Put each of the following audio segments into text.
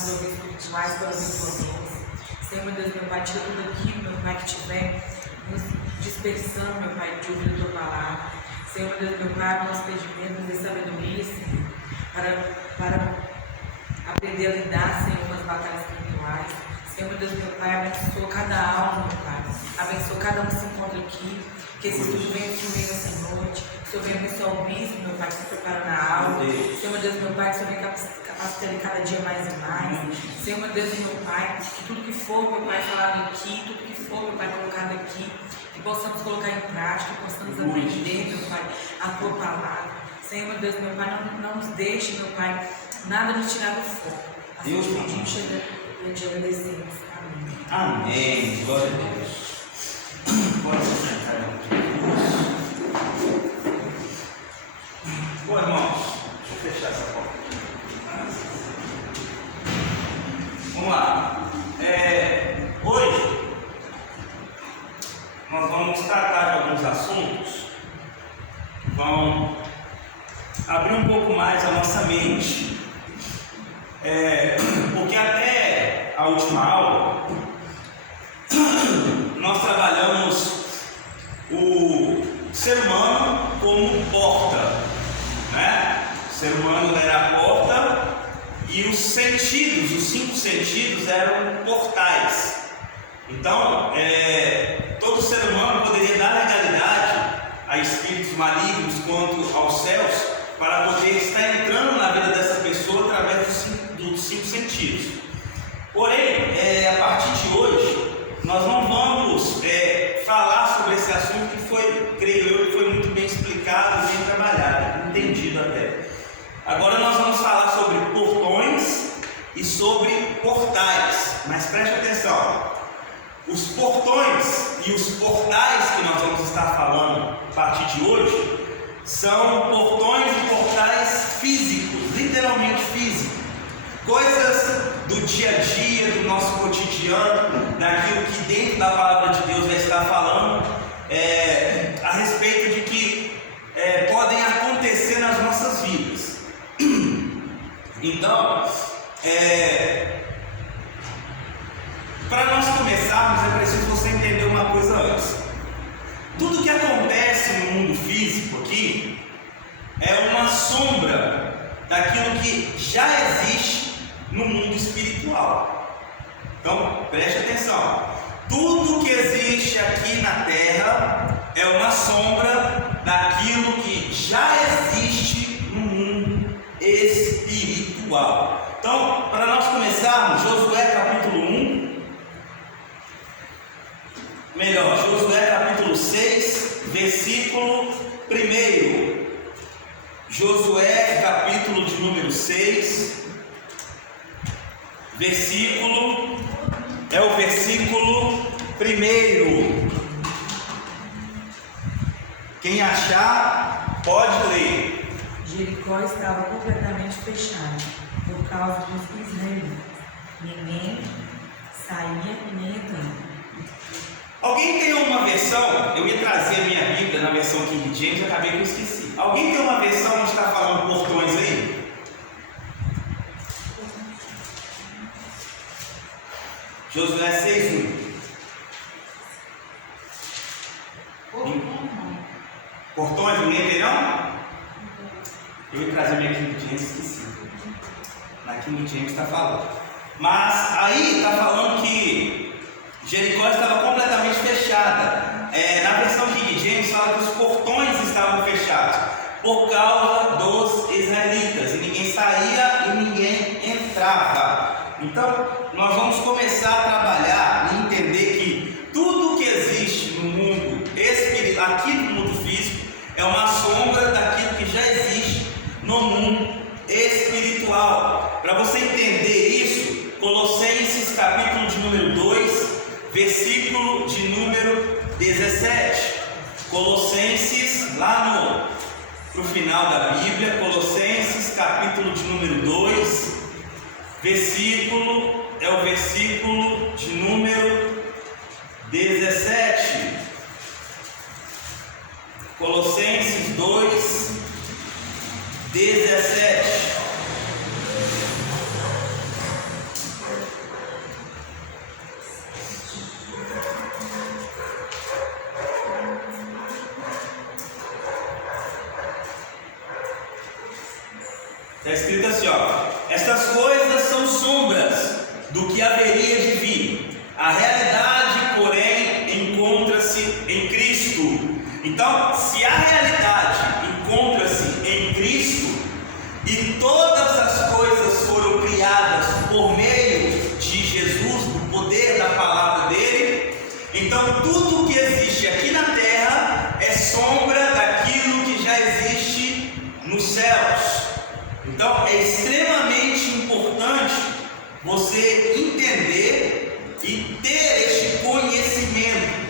nossos ouvidos espirituais para ouvir tua voz. Senhor, meu Deus, meu Pai, tira tudo aquilo, meu Pai, que estiver nos dispersando, meu Pai, de ouvir a tua palavra. Senhor, meu Deus, meu Pai, nosso entendimento, nos dê sabedoria, Senhor, para aprender a lidar, Senhor, com as batalhas espirituais. Senhor, meu Deus, meu Pai, abençoa cada alma, meu Pai. Abençoa cada um que se encontra aqui. Que esse estudo venha fluir nessa noite. Que o Senhor venha abençoar o bispo, meu Pai, que se prepara na aula. Senhor, meu Deus, meu Pai, que o Senhor venha capacitar ele cada dia mais e mais. Senhor, meu Deus e meu Pai, que tudo que for, meu Pai, falado aqui, tudo que for, meu Pai, colocado aqui, que possamos colocar em prática, que possamos aprender, meu Pai, a tua palavra. Senhor, meu Deus, meu Pai, não nos deixe, meu Pai, nada nos tirar do foco. Assim Deus, te pedimos e te agradecemos. Amém. Amém. Glória a Deus. Pode se sentar, irmão. Bom, irmãos, deixa eu fechar essa porta. Vamos lá. Hoje nós vamos tratar de alguns assuntos que vão abrir um pouco mais a nossa mente. Porque até a última aula nós trabalhamos o ser humano como porta, né? O ser humano era a porta e os sentidos, os 5 sentidos eram portais. Então, todo ser humano poderia dar legalidade a espíritos malignos quanto aos céus para poder estar entrando na vida dessa pessoa através dos 5 sentidos. Porém, a partir de hoje, nós não vamos falar sobre esse assunto que foi, creio eu, que foi muito bem explicado, bem trabalhado, entendido até. Agora nós vamos falar sobre portões e sobre portais, mas preste atenção, os portões e os portais que nós vamos estar falando a partir de hoje são portões e portais físicos, literalmente físicos, coisas do dia a dia, do nosso cotidiano, daquilo que dentro da palavra de Deus vai estar falando a respeito de que podem acontecer nas nossas vidas. Então, para nós começarmos, é preciso você entender uma coisa antes. Tudo que acontece no mundo físico aqui é uma sombra daquilo que já existe no mundo espiritual. Então, preste atenção. Tudo que existe aqui na Terra é uma sombra daquilo que já existe no mundo espiritual. Então, para nós começarmos, Josué capítulo 1, Josué capítulo 6, versículo 1. Josué capítulo de número 6, versículo, é o versículo 1. Quem achar, pode ler. Jericó estava completamente fechada por causa dos israelitas. Ninguém saía e nem entrava. Alguém tem uma versão? Eu ia trazer a minha Bíblia na versão King James, acabei que eu esqueci. Alguém tem uma versão onde está falando portões aí? Josué 6:1. Portões, ninguém tem não? Eu ia trazer a minha King James, esqueci. Na King James está falando. Mas aí está falando que Jericó estava completamente fechada. Na versão King James fala que os portões estavam fechados por causa dos israelitas, e ninguém saía e ninguém entrava. Então nós vamos começar a trabalhar e entender que tudo que existe no mundo espiritual, aqui no mundo físico, é uma sombra daquilo que já existe no mundo espiritual. Para você entender isso, Colossenses capítulo de número 2, versículo de número 17. Colossenses, lá no final da Bíblia, Colossenses capítulo de número 2, versículo, é o versículo de número 17. Colossenses 2, 17. Está escrito assim, ó: estas coisas são sombras do que haveria de vir. A realidade, porém, encontra-se em Cristo. Então, se a realidade encontra-se em Cristo e todas as coisas foram criadas por meio de Jesus, do poder da palavra dele, então tudo que existe aqui na terra é sombra daquilo que já existe nos céus. Então é extremamente importante você entender e ter este conhecimento,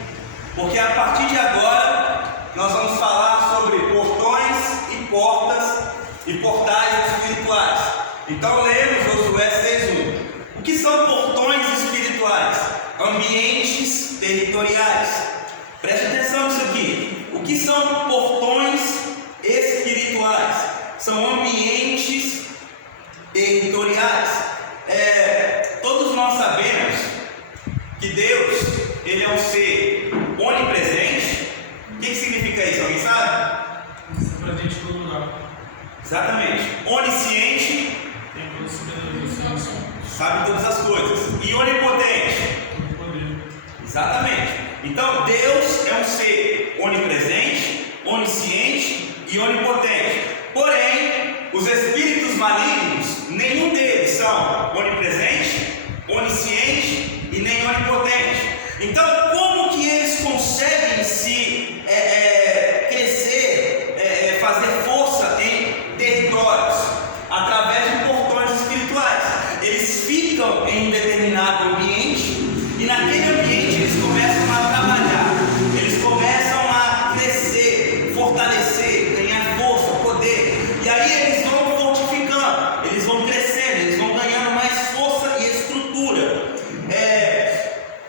porque a partir de agora nós vamos falar sobre portões e portas e portais espirituais. Então lemos Josué 6:1. O que são portões espirituais? Ambientes territoriais. Preste atenção nisso aqui. O que são portões espirituais? São ambientes territoriais. Todos nós sabemos que Deus, Ele é um ser onipresente. O que significa isso? Alguém sabe? Presente em todo lugar. Exatamente. Onisciente, Tem toda sabedoria, sabe todas as coisas. E onipotente. todo poder. Exatamente. Então Deus é um ser onipresente, onisciente e onipotente. Porém, os espíritos malignos, nenhum deles são onipresente, onisciente e nem onipotente. Então, como que eles conseguem se crescer, fazer força em territórios? Através de portões espirituais. Eles ficam em um determinado ambiente e naquele ambiente eles começam a trabalhar, eles começam a crescer, fortalecer, ganhar força, poder, e aí eles vão fortificando, eles vão crescendo, eles vão ganhando mais força e estrutura.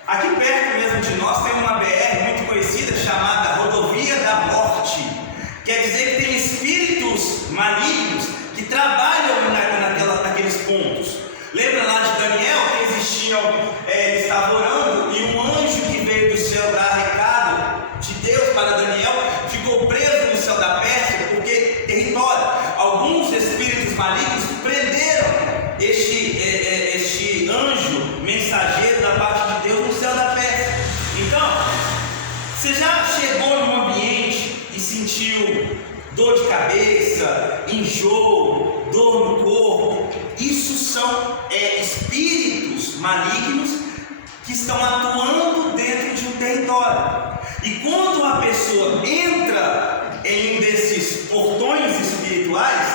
Aqui perto mesmo de nós tem uma BR muito conhecida chamada Rodovia da Morte. Quer dizer que tem espíritos malignos que trabalham naqueles pontos. Lembra lá de Daniel que existiam, ele estava orando e um anjo que veio do céu dar recado de Deus para Daniel ficou preso no céu da Pérsia, porque território. Alguns espíritos malignos prenderam este anjo mensageiro da parte de Deus no céu da Pérsia. Então, você já chegou num ambiente e sentiu dor de cabeça, enjoo, dor no corpo? Isso são espíritos malignos que estão atuando dentro de um território. E quando a pessoa entra em um desses portões espirituais,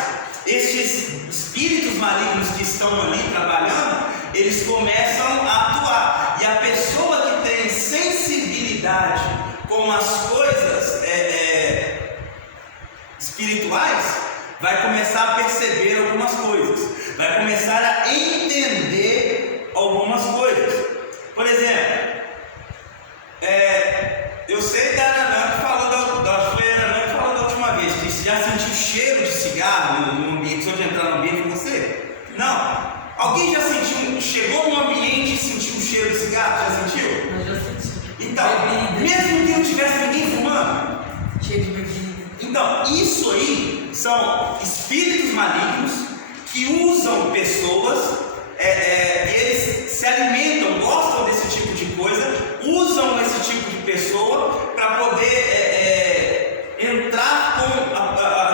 esses espíritos malignos que estão ali trabalhando, eles começam a atuar. E a pessoa que tem sensibilidade com as coisas espirituais vai começar a perceber algumas coisas, vai começar a entender algumas coisas. Por exemplo, eu sei da Ana que falou da última vez que já sentiu cheiro de cigarro no ambiente, só de entrar no ambiente com você? Não. Alguém já chegou num ambiente e sentiu o cheiro de cigarro? Já sentiu? Eu já senti. Então, Bebida. mesmo que não tivesse ninguém fumando, Cheio de bebida. então, isso aí são espíritos malignos que usam pessoas, eles se alimentam, gostam desse tipo de coisa, usam esse tipo de pessoa para poder entrar com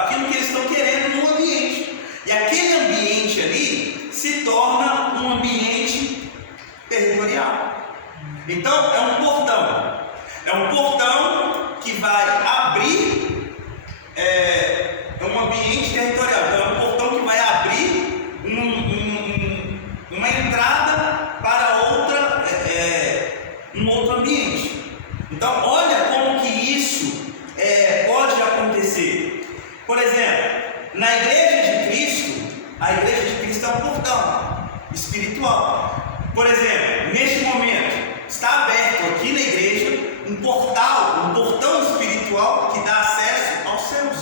aquilo que eles estão querendo no ambiente. E aquele ambiente ali se torna um ambiente territorial. Então, é um portão. É um portão que vai abrir. É um ambiente territorial, então é um portão que vai abrir uma entrada para um outro ambiente. Então olha como que isso pode acontecer. Por exemplo, na igreja de Cristo, a igreja de Cristo é um portão espiritual. Por exemplo, neste momento está aberto aqui na igreja um portão espiritual que dá acesso aos céus,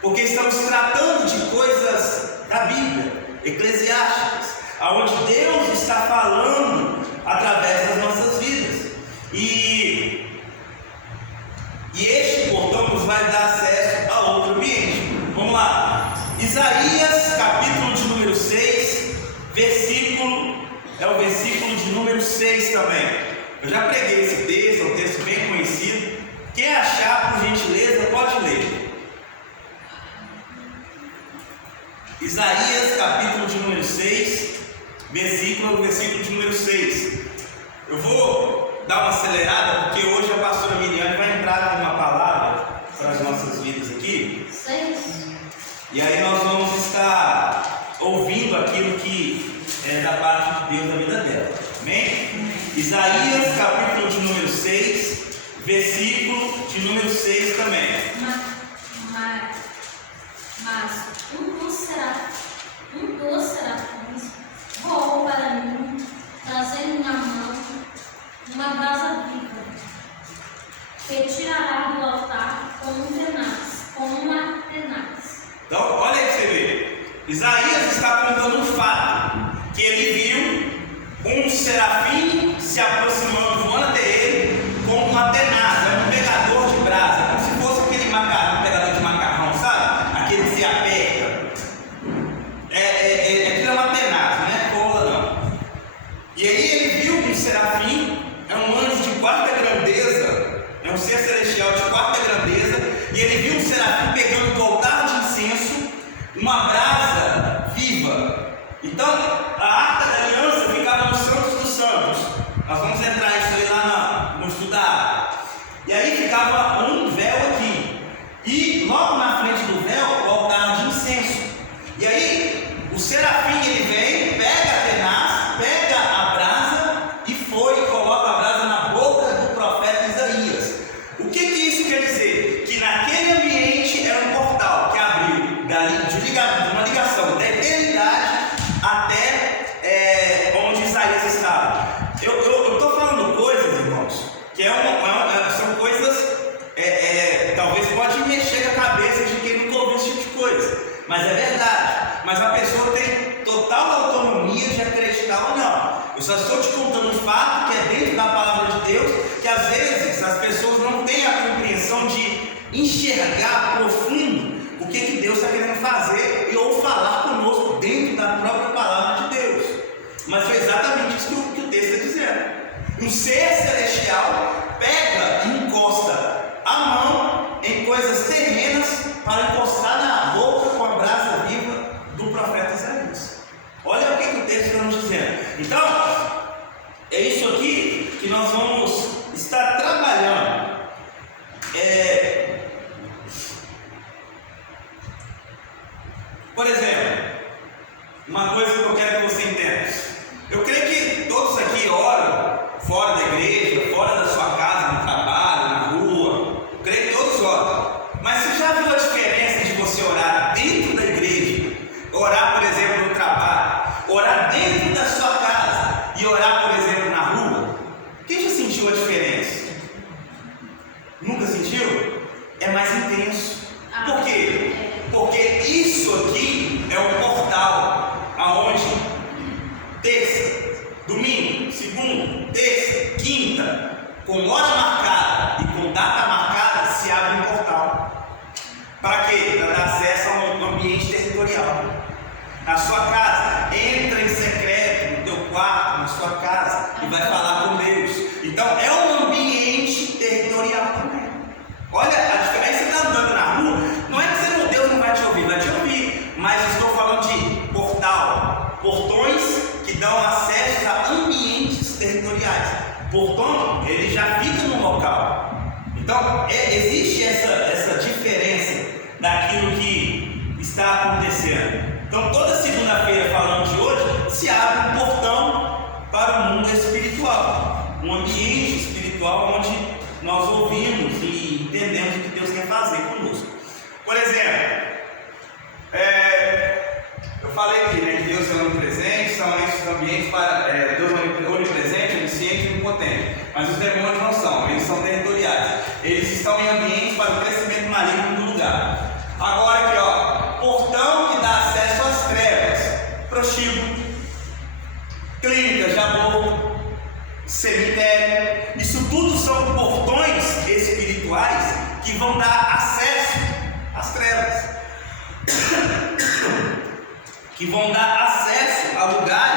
porque estamos tratando de coisas da Bíblia, eclesiásticas, aonde Deus está falando através das nossas vidas, e este portão nos vai dar acesso a outro ambiente. Vamos lá, Isaías capítulo versículo é o versículo de número 6 também. Eu já preguei esse texto, é um texto bem conhecido. Quem achar, por gentileza, pode ler. Isaías, capítulo de número 6, versículo de número 6. Eu vou dar uma acelerada, porque hoje a pastora Miriam vai entrar com uma palavra para as nossas vidas aqui. 6. E aí nós vamos estar ouvindo aquilo que é da parte de Deus na vida dela. Amém? Isaías, capítulo de número 6, versículo de número 6 também. Mas um dos serafins voou para mim, trazendo na mão uma brasa viva, que tirará do altar como uma tenaz. Então, olha aí para você ver. Isaías está contando um fato, que ele viu um serafim se aproximando, voando até ele, com uma tenaz, um pegador de brasa, como se fosse aquele macarrão, pegador de macarrão, sabe? Aquele que se aperta. Aquilo é uma tenaz, não é cola não. E aí ele viu um serafim, é um anjo de quarta grandeza, é um ser celestial de quarta grandeza, e ele viu um serafim pegando do altar de incenso uma brasa viva. Então, a arca da aliança ficava no Santos dos Santos. Nós vamos entrar isso aí lá no estudar. E aí ficava um véu aqui. E logo na frente do véu, o altar de incenso. E aí, o serafim ele vem, pega a tenaz, pega a brasa e coloca a brasa na boca do profeta Isaías. O que isso quer dizer? Que naquele ambiente era um portal que abriu de uma ligação da eternidade até onde Isaías estava. Eu estou falando coisas, irmãos, que são coisas, talvez pode mexer com a cabeça de quem nunca ouviu esse tipo de coisa, mas é verdade. Mas a pessoa tem total autonomia de acreditar ou não. Eu só estou te contando um fato que é dentro da palavra de Deus, que às vezes as pessoas não têm a compreensão de enxergar profundo o que Deus está querendo fazer ou falar conosco dentro da própria palavra de Deus. Mas foi exatamente isso que o texto está dizendo. Um ser celestial pega e encosta a mão em coisas terrenas para encostar na boca com a brasa viva do profeta Isaías. Olha o que o texto está nos dizendo. Então, é isso aqui que nós vamos estar trabalhando. Por exemplo, uma coisa que eu quero que você entenda. Eu creio que todos aqui oram fora da igreja, fora da sua casa, no trabalho, na rua. Eu creio que todos oram. Mas você já viu a diferença de você orar dentro da igreja, orar, por exemplo, no trabalho, orar dentro da sua casa e orar, por exemplo, na rua? Quem já sentiu a diferença? Nunca sentiu? É mais intenso. Por quê? Porque isso aqui é um portal aonde terça, domingo, segunda, terça, quinta, com hora marcada e com data marcada, se abre um portal. Para quê? Para dar acesso a um ambiente territorial. Na sua casa, entra em secreto no teu quarto, na sua casa, e vai falar com Deus. Então é um ambiente territorial também. Olha a diferença. Você está andando na rua, não é que Deus não vai te ouvir, vai te ouvir, mas estou falando de portal, portões que dão acesso a ambientes territoriais. Portão, ele já fica no local. Então existe essa diferença daquilo que está acontecendo. Então toda segunda-feira, falando de hoje, se abre um portão para o mundo espiritual, um ambiente espiritual onde nós ouvimos e entendemos o que Deus quer fazer conosco. Por exemplo, eu falei aqui, né, que Deus é onipresente, são esses ambientes para Deus é onipresente, onisciente e onipotente. Mas os demônios não são, eles são territoriais. Eles estão em ambientes para o crescimento maligno do lugar. Agora aqui, ó, portão que dá acesso às trevas, prostíbulo, clínica de aborto, cemitério. Isso tudo são portões espirituais que vão dar acesso às trevas, que vão dar acesso a lugares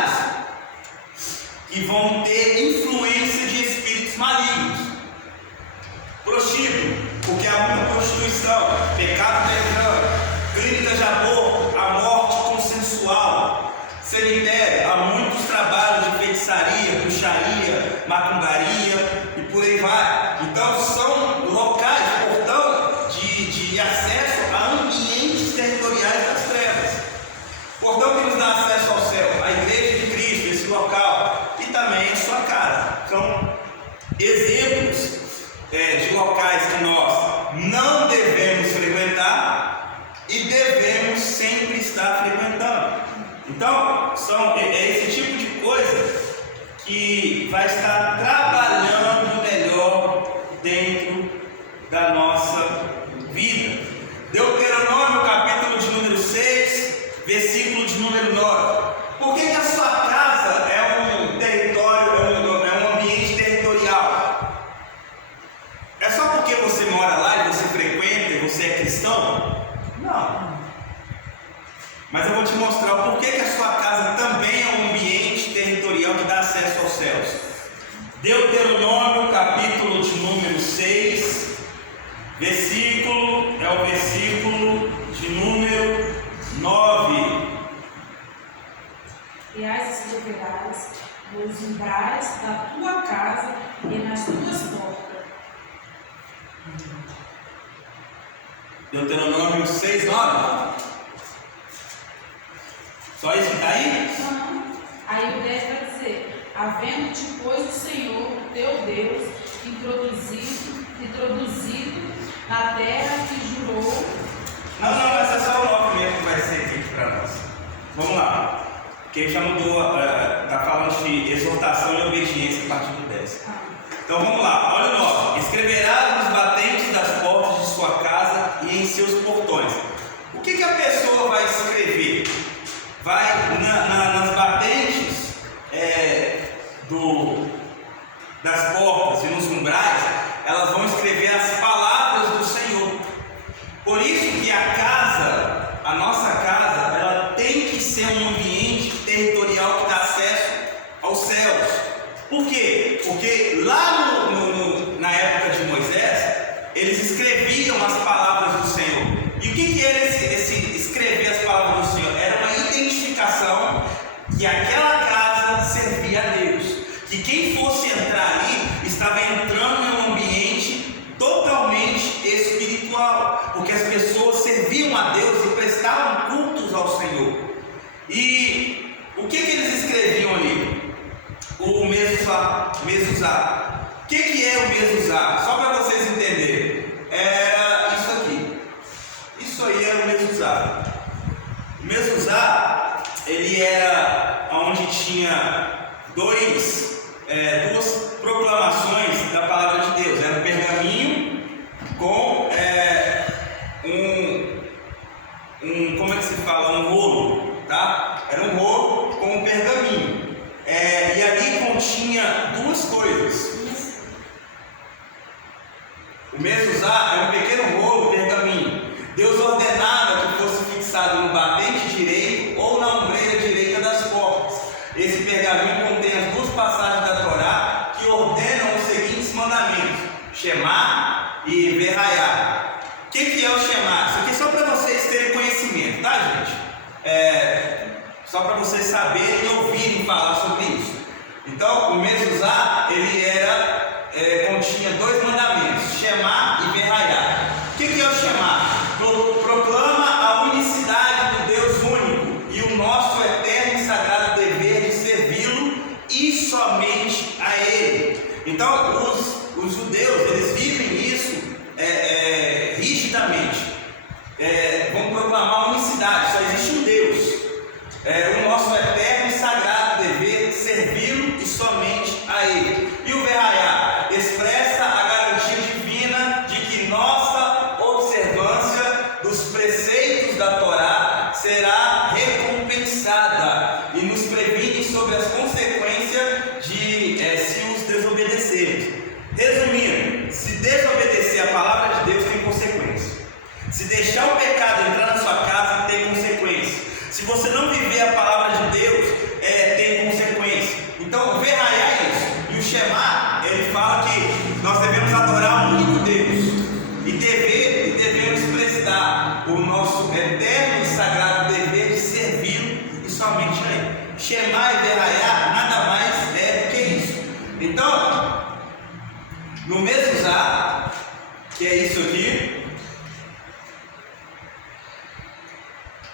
adultério, há muitos trabalhos de feitiçaria, bruxaria, macumbaria e por aí vai. Então são locais, portão de acesso a ambientes territoriais das trevas. Portão que nos dá acesso ao céu, a igreja de Cristo, esse local, e também a sua casa. São exemplos de locais que nós não devemos frequentar e devemos sempre estar frequentando. Então, é esse tipo de coisa que vai estar trabalhando melhor dentro da nossa vida. Deuteronômio, capítulo de número 6, versículo de número 9. Por que a sua casa é um território, é um ambiente territorial? É só porque você mora lá e você frequenta e você é cristão? Não. Mas eu vou te mostrar o porquê que a sua casa também é um ambiente territorial que dá acesso aos céus. Deuteronômio, capítulo de número 6, é o versículo de número 9. E as escreverás nos umbrais da tua casa e nas tuas portas. Deuteronômio 6, 9. Só isso que está aí? Não. Aí o 10 vai dizer: havendo-te, pois, o Senhor, teu Deus, introduzido na terra que jurou. Não, mas é só o 9 mesmo que vai ser aqui para nós. Vamos lá. Porque já mudou, está falando de exortação e obediência a partir do 10. Então vamos lá, olha o 9. Escreverás nos batentes das portas de sua casa e em seus portões. O que a pessoa vai escrever? Vai nas batentes das portas e nos umbrais, elas vão escrever as palavras do Senhor. Por isso que a nossa casa, ela tem que ser um ambiente territorial que dá acesso aos céus. Por quê? Porque lá na época de Moisés, eles escreviam as palavras do Senhor. E o que era esse escrever as palavras do Senhor? Era uma identificação que aquela casa servia a Deus. Que quem fosse entrar ali estava entrando em um ambiente totalmente espiritual, porque as pessoas serviam a Deus e prestavam cultos ao Senhor. E o que eles escreviam ali? O mezuzá. O que é o mezuzá? Só para vocês entenderem, era isso aqui. Isso aí era o mezuzá. O mezuzá, ele era onde tinha duas proclamações da palavra de Deus. Era um pergaminho com como é que se fala? Um rolo, tá? Era um rolo com um pergaminho. E ali continha duas coisas. O mezuzá é um pequeno rolo, pergaminho. Deus ordenava que fosse fixado no batente direito ou na ombreira direita das portas. Esse pergaminho contém as duas passagens da Torá que ordenam os seguintes mandamentos: Shema e Verraiá. O que é o Shema? Isso aqui é só para vocês terem conhecimento, tá, gente? Só para vocês saberem e ouvirem falar sobre isso. Então, o mezuzá, ele continha dois mandamentos: Shema e Verraiá. O que é o Shema? Proclama a unicidade do Deus único e o nosso eterno e sagrado dever de servi-lo e somente a Ele. Então, os judeus, eles vivem isso rigidamente. Vão proclamar a unicidade, só existe um Deus. O nosso eterno e sagrado dever de servi-lo e somente a Ele. E o Verraiá expressa a No Mezuzá, que é isso aqui,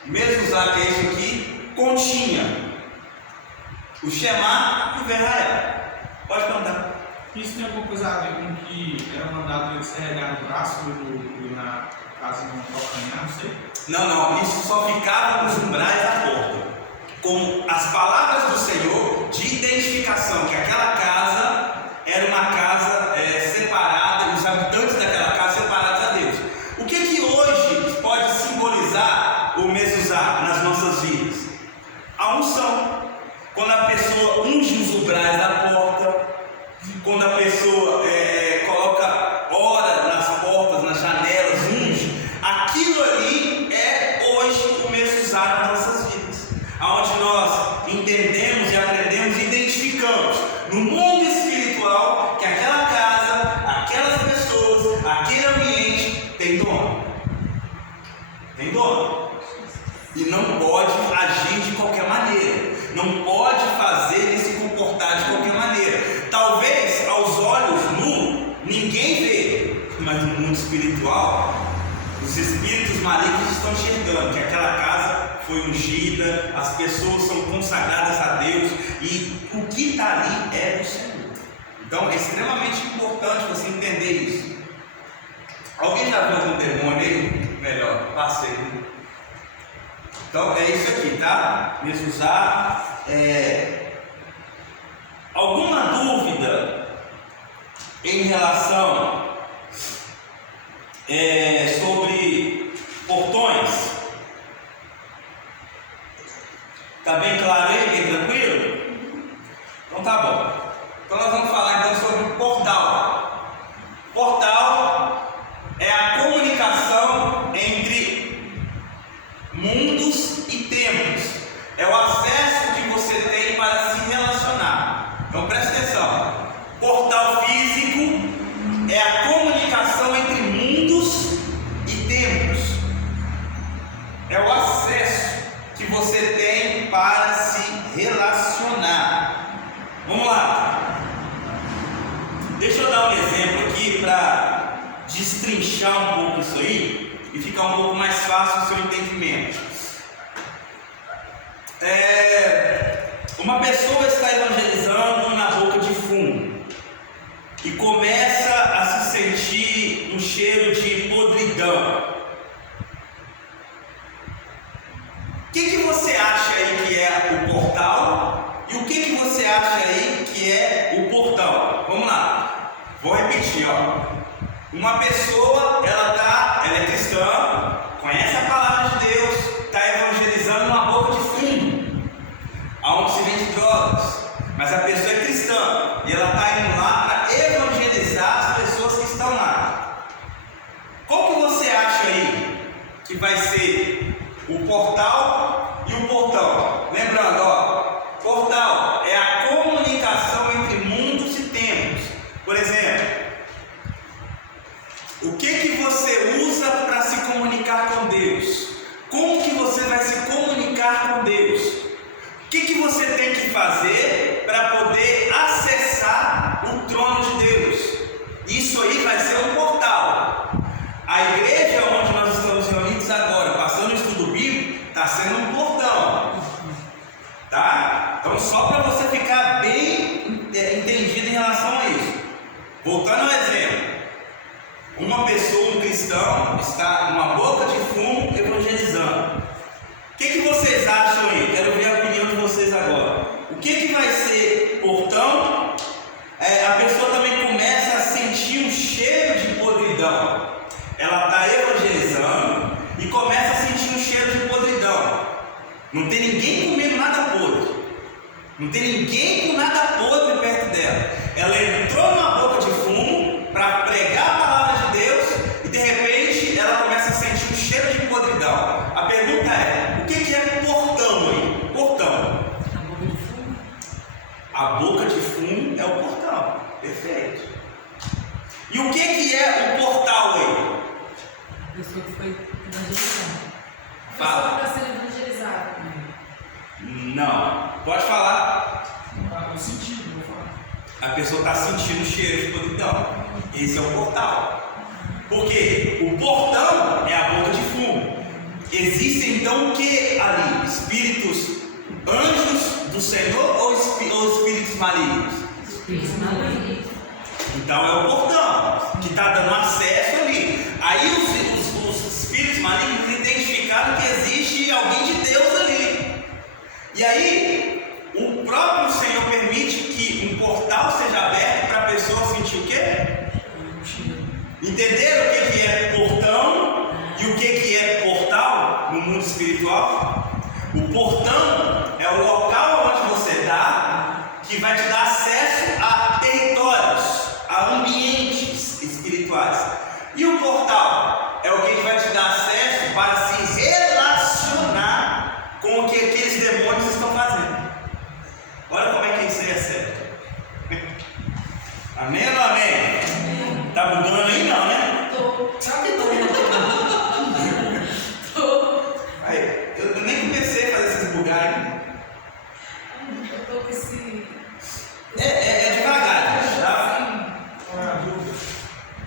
Mezuzá, que é isso aqui, continha o Shema e o Verrael. Pode perguntar. Isso tem alguma coisa a ver com que era mandado eles carregar no braço e na casa não calcanhar, não sei? Não, isso só ficava nos umbrais da porta, como as palavras do Senhor de identificação, que aquela casa era uma casa separada, os habitantes daquela casa separados a Deus. O que hoje pode simbolizar o Mezuzá nas nossas vidas? A unção. Quando a pessoa unge os umbrais da porta, quando a pessoa coloca ora nas portas, nas janelas, unge, aquilo ali é hoje o Mezuzá nas nossas vidas, onde nós entendemos e aprendemos e identificamos no mundo espiritual que aquela casa, aquelas pessoas, aquele ambiente tem dono. Tem dono. E não pode agir de qualquer maneira, não pode fazer e se comportar de qualquer maneira. Talvez aos olhos nu ninguém vê, mas no mundo espiritual os espíritos malignos estão enxergando que aquela casa foi ungida, as pessoas são consagradas a Deus e o que está ali é do Senhor. Então é extremamente importante você entender isso. Alguém já viu algum demônio aí? Melhor, passei. Então é isso aqui, tá? Mezuzá. Alguma dúvida em relação sobre portões? Tá bem claro aí? Bem tranquilo? Então tá bom. Então nós vamos falar então sobre o portal. Portal é a comunicação entre mundos e tempos. É o acesso que você tem para se relacionar. Então presta atenção. Portal físico é a comunicação entre mundos e tempos. É o acesso que você tem para se relacionar. Vamos lá. Deixa eu dar um exemplo aqui para destrinchar um pouco isso aí e ficar um pouco mais fácil o seu entendimento. Uma pessoa está evangelizando na boca de fumo e começa a se sentir um cheiro de podridão. O que você acha aí que é o portal e o que você acha aí que é o portão? Vamos lá, vou repetir, Uma pessoa, ela é cristã, conhece a palavra de Deus, está evangelizando numa boca de fumo, aonde se vende drogas, mas a pessoa é cristã e ela está indo lá para evangelizar as pessoas que estão lá. Qual que você acha aí que vai ser o portal e o portão? Lembrando, portal é a comunicação entre mundos e tempos. Por exemplo, o que você usa para se comunicar com Deus? Como que você vai se comunicar com Deus? O que você tem que fazer para poder acessar o trono de Deus? Isso aí vai ser um portal. A igreja onde nós estamos reunidos agora, passando o estudo bíblico, está sendo um portão. Tá? Então só para você ficar bem entendido em relação a isso. Voltando ao exemplo. Uma pessoa, um cristão, está numa boca de fumo evangelizando. O que vocês acham aí? Quero ver a opinião de vocês agora. O que vai ser portão? A pessoa também começa a sentir um cheiro de podridão. Ela está evangelizando e começa a sentir um cheiro de podridão. Não tem ninguém comendo nada podre. Não tem ninguém com nada podre perto dela. Ela entrou numa boca de fumo para pregar a palavra de Deus e de repente ela começa a sentir um cheiro de podridão. A pergunta é: o que é portão aí? Portão. A boca de fumo é o portão. Perfeito. E o que é o portal aí? A pessoa que foi evangelizada. A pessoa que está sendo evangelizada. Não. Pode falar. No sentido, vou falar. a pessoa está sentindo o cheiro de podridão. Esse é o portal. Porque o portão é a boca de fumo. Existem então o que ali? Espíritos, anjos do Senhor ou espíritos malignos? Espíritos malignos. Então é o portão que está dando acesso ali. Aí os espíritos malignos identificaram que existe alguém de Deus ali. E aí o próprio Senhor permite que um portal seja aberto para a pessoa sentir o quê? Entenderam o que é portão e o que é portal no mundo espiritual? O portão é o local onde você está, que vai te dar acesso a territórios, a ambientes espirituais. E o portal é o que vai te dar acesso para se relacionar com o que aqueles demônios estão fazendo. Olha como é que isso aí é certo. Amém ou não amém? Tá mudando aí não, né? Sabe que tô. Aí, eu nem comecei a fazer esses bugar ainda. Eu tô com esse. É devagar, tá? Qual é a dúvida?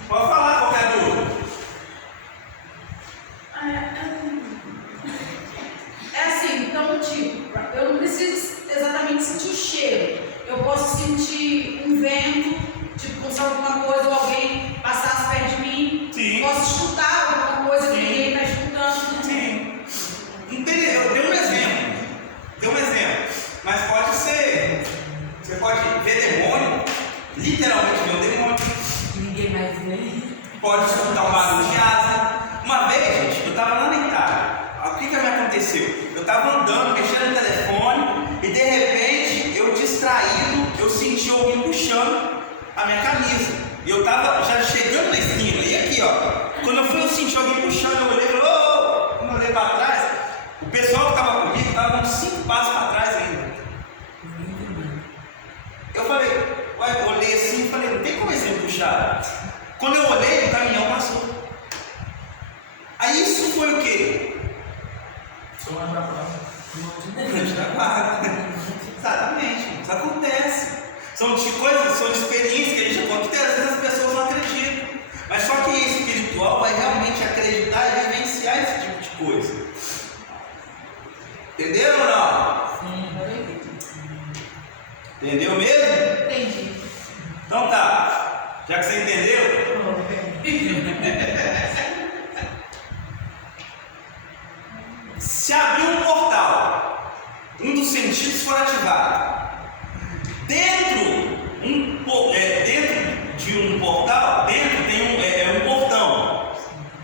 Pode falar qualquer dúvida. É assim, então, tipo, eu não preciso exatamente sentir o cheiro. Eu posso sentir um vento, tipo, como se alguma coisa ou alguém passasse perto de mim. Sim. Posso escutar alguma coisa que Sim. ninguém está escutando. Sim. Entendeu? Eu dei um exemplo. Mas pode ser. Você pode ver demônio, literalmente ver um demônio. Ninguém mais vê. Pode escutar um barulho de asa. Uma vez, gente, eu estava lá na Itália. O que me aconteceu? Eu estava andando, mexendo no telefone e de repente, eu distraído, eu senti alguém puxando a minha camisa. E eu estava já chegando na esquina. E aqui, ó, quando eu senti alguém puxando, eu olhei e falei, ô! Quando eu olhei para trás, o pessoal que estava comigo estava uns 5 passos para trás ainda. Eu falei, ué, eu olhei assim e falei, não tem como eles me puxar. Quando eu olhei, o caminhão passou. Aí isso foi o quê? Só mais pra próxima. Exatamente, isso acontece. São de coisas, são de experiências que a gente conta que às vezes as pessoas não acreditam. Mas só que o espiritual vai realmente acreditar e vivenciar esse tipo de coisa. Entenderam ou não? Sim, agora eu entendi. Entendeu mesmo? Entendi. Então tá. Já que você entendeu, se abrir um portal, um dos sentidos for ativado, dentro de um portal, dentro tem um portão.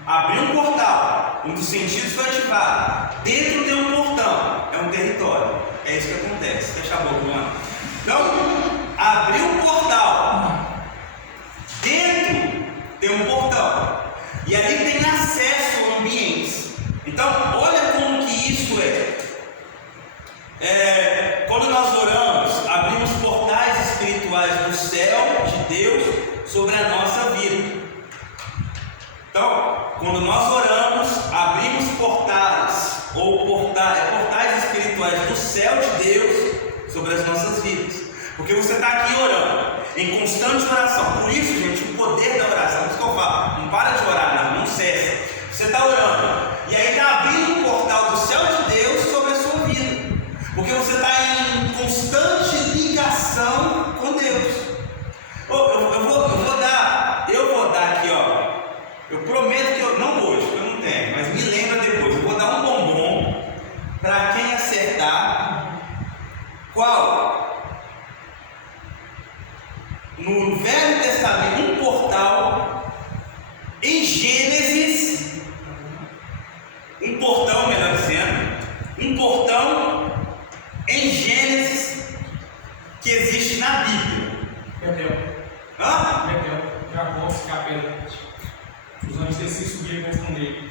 Abrir um portal, um dos sentidos foi ativado, dentro tem um portão, é um território. É isso que acontece. Fecha a boca, mano. Então, abrir um portal, dentro tem um portão, e ali tem acesso a ambientes. Então, olha como que isso quando nós oramos, abrimos portais espirituais do céu de Deus sobre a nossa vida. Então, quando nós oramos, abrimos portais espirituais do céu de Deus sobre as nossas vidas. Porque você está aqui orando, em constante oração. Por isso, gente, o poder da oração, por isso que eu falo, não para de orar, não cessa. Você está orando, e aí está abrindo um portal do céu de Deus sobre a sua vida. Porque você está em constante ligação com Deus. Eu vou dar aqui, ó. Eu prometo que não hoje, porque eu não tenho, mas me lembra depois. Eu vou dar um bombom para quem acertar. Qual? No Velho Testamento, um portal em Gênesis, um portão, melhor dizendo, um portão em Gênesis que existe na Bíblia. Betel. Hã? Betel. Jacó, capela. Os anjos desciam e subiam e responder.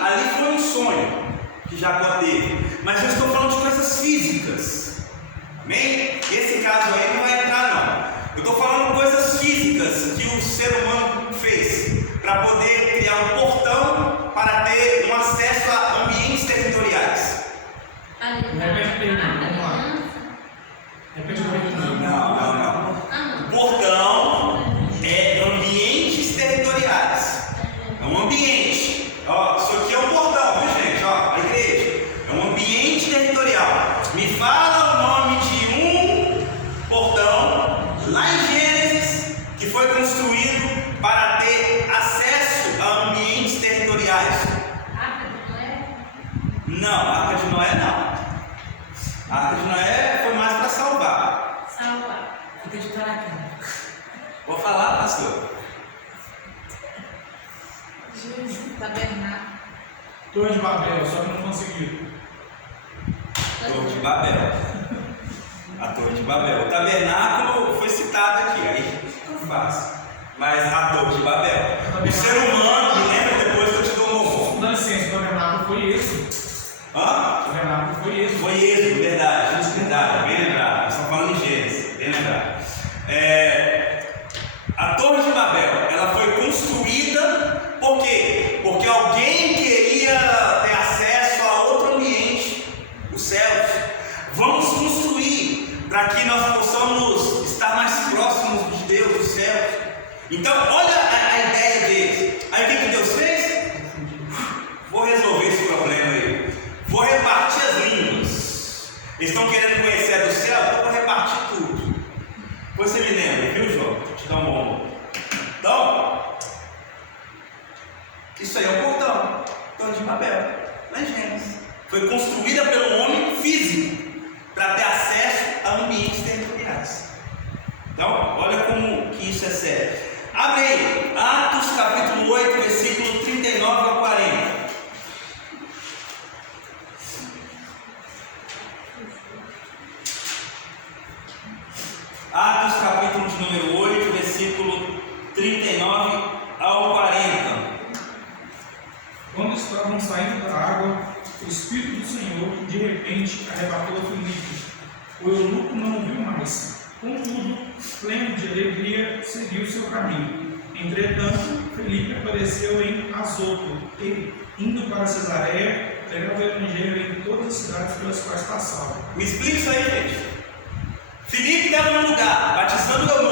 Ali foi um sonho que Jacó teve, mas eu estou falando de coisas físicas. Amém? Esse caso aí não vai entrar, não. Eu estou falando coisas físicas que o ser humano fez para poder criar um portão para ter um acesso a ambientes territoriais. Repete a pergunta, vamos lá. Repete a pergunta. Não, Não, a Arca de Noé não. A Arca de Noé foi mais para salvar. Salvar. Fica de paraquedas. Vou falar, pastor. Tabernáculo. Torre de Babel, só que não conseguiram. Torre de Babel. A Torre de Babel. O tabernáculo foi citado aqui, aí fica fácil. Mas a Torre de Babel. O ser humano, me lembra depois que eu te dou um bom. Dá licença, o tabernáculo foi Êxodo. Hã? O tabernáculo foi Êxodo. Foi Êxodo, verdade, bem lembrado. Nós estamos falando em Gênesis, bem lembrado. A Torre de Babel, ela foi construída por quê? Porque alguém queria ter acesso a outro ambiente, os céus. Vamos construir para que nós possamos estar mais próximos de Deus, dos céus. Então, olha a ideia deles. Aí o que Deus fez? Vou resolver esse problema aí. Vou repartir as línguas. Eles estão querendo conhecer do céu, então vou repartir tudo. Depois você me lembra, viu, João? Vou te dar um bom. Então, isso aí é o portão. Torre de Babel, lá em Gênesis. Foi construída pelo homem físico para ter acesso a ambientes territoriais. Então, olha como que isso é sério. Abre aí, Atos capítulo 8, versículo 39 ao 40. Atos capítulo de número 8, versículo 39 ao 40. Quando estavam saindo da água, o Espírito do Senhor de repente arrebatou a Filipe. O eunuco não o viu mais. Contudo, pleno de alegria, seguiu seu caminho. Entretanto, Filipe apareceu em Azoto e, indo para Cesareia, pregava o evangelho em todas as cidades pelas quais passava. Me explica isso aí, gente. Filipe estava num lugar, batizando o